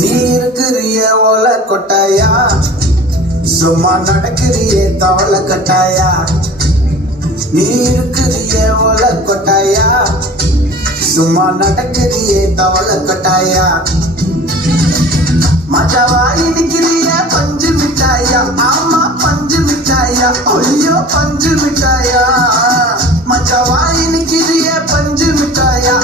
நீ இருக்கிறிய ஓல கொட்டாயா, சும்மா நடக்கிறியே தவள கட்டாயா. நீ இருக்கிறிய ஓல கொட்டாயா, சும்மா நடக்கிறியே தவள கட்டாயா. மஜாவாய் நிக்கிறிய பஞ்சு மிட்டாயா, ஆமா பஞ்சு மிட்டாயா, ஐயோ பஞ்சு மிட்டாயா. மஜாவாய் நிக்கிறிய பஞ்சு மிட்டாயா,